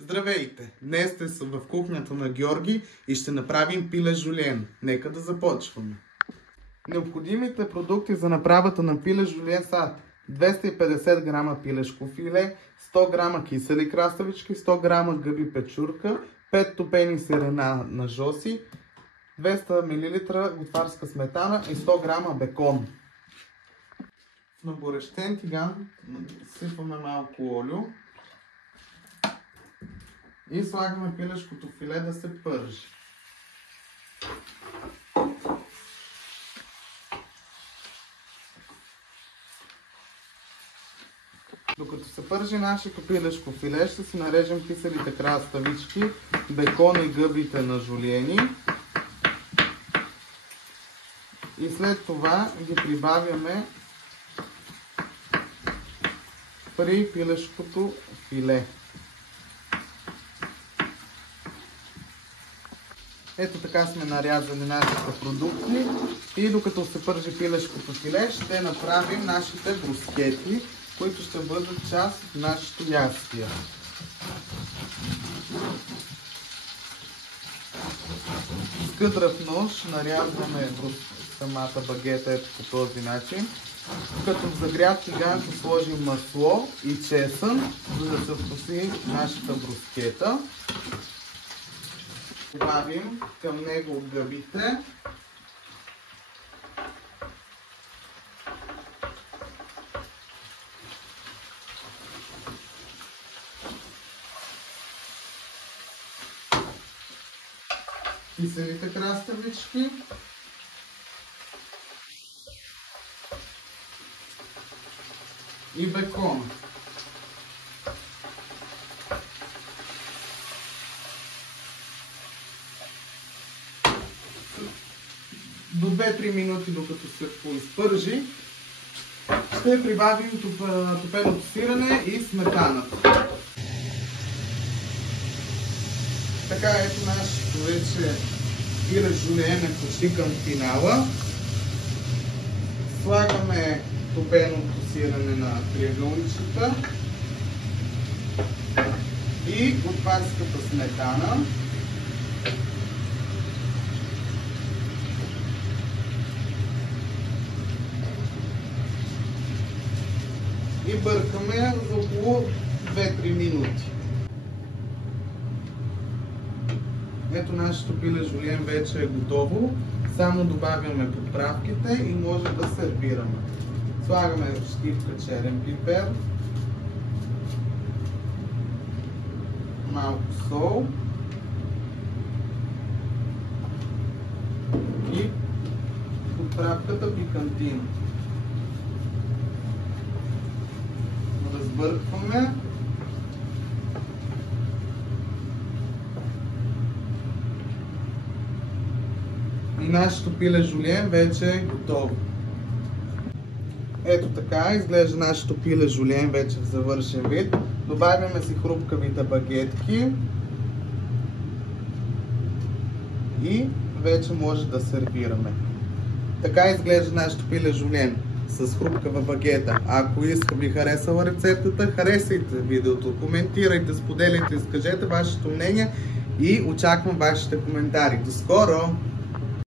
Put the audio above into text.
Здравейте! Днес сте в кухнята на Георги и ще направим пиле жульен. Нека да започваме. Необходимите продукти за направата на пиле жульен са 250 грама пилешко филе, 100 грама кисели краставички, 100 грама гъби печурка, 5 топени сирена на жоси, 200 мл готварска сметана и 100 грама бекон. В нагорещен тиган сипваме малко олио и слагаме пилешкото филе да се пържи. Докато се пържи нашето пилешко филе, ще си нарежем киселите краставички, бекон и гъбите на жульени. И след това ги прибавяме при пилешкото филе. Ето така сме нарязали нашите продукти и докато се пържи пилешкото филе, ще направим нашите брускети, които ще бъдат част от нашето ястие. С къдрав нож нарязваме самата багета ето по този начин, като в загрят тиган ще сложим масло и чесън, за да се вкуси нашата брускета. Добавим към него гъбите. Киселите краставички. И бекон. До 2-3 минути, докато се поизпържи, ще прибавим топеното сирене и сметаната. Така, ето нашето вече пиле жульен е почти към финала. Слагаме топеното сирене на триъгълничета и готварската сметана. И бъркаме за около 2-3 минути. Ето нашето пиле жульен вече е готово. Само добавяме подправките и може да сервираме. Слагаме щипка черен пипер, малко сол и подправката пикантина. Разбъркваме. И нашето пиле жульен вече е готово. Ето така изглежда нашето пиле жульен вече в завършен вид. Добавяме си хрупкавите багетки и вече може да сервираме. Така изглежда нашето пиле жульен с хрупкава багета. Ако ви харесала рецептата, харесайте видеото, коментирайте, споделяйте, изкажете вашето мнение и очаквам вашите коментари. До скоро!